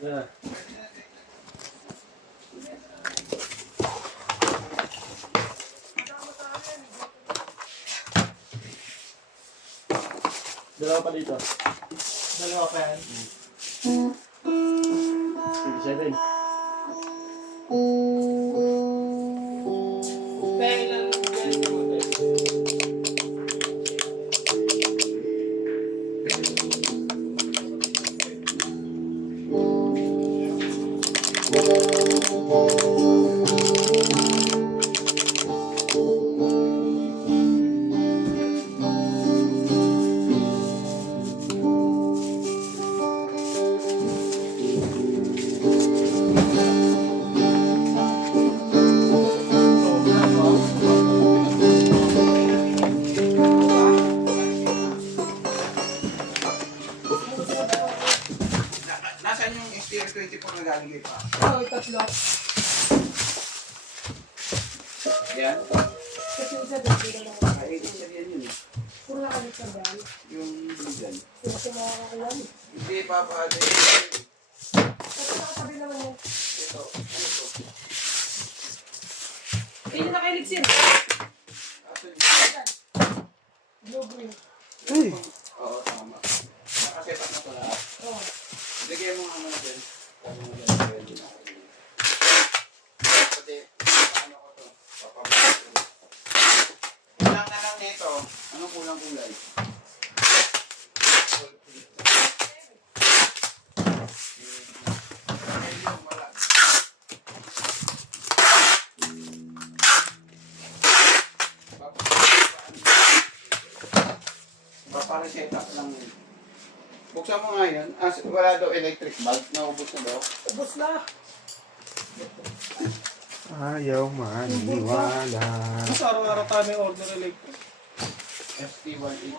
Yeah. Dalawa pa dito. Dalawa pa yan. 27. Kaya ilan yan yung hotel? Nasaan yung Xperia 24 na galing pa? Oo, tatlo. Ayan. Kasi isa doon, sila lang. Ay, isa yan yun. Puro nakalit sa dyan. Yung biligan. Sila sa mga kakulan. Hindi, Papa. Kasi nakatabi naman yan. Ito. Ano ito? Hindi na kay Lixin. Aso yun. Blue green. Oo, tama. Nakaset up na ito lahat. Oo. Lagyan mo nga muna dyan. Sabi mo dyan. Pwede na. Pati, paano ko ito? Papabalik ko. Kulang na lang nito. Anong kulang kulay? Papareset up lang yun. Buksan mo nga yun. Wala daw electric bulb. Naubos na daw. Ubus na. Ayaw maniwala. Mas araw-araw tayo may order electric. ST18.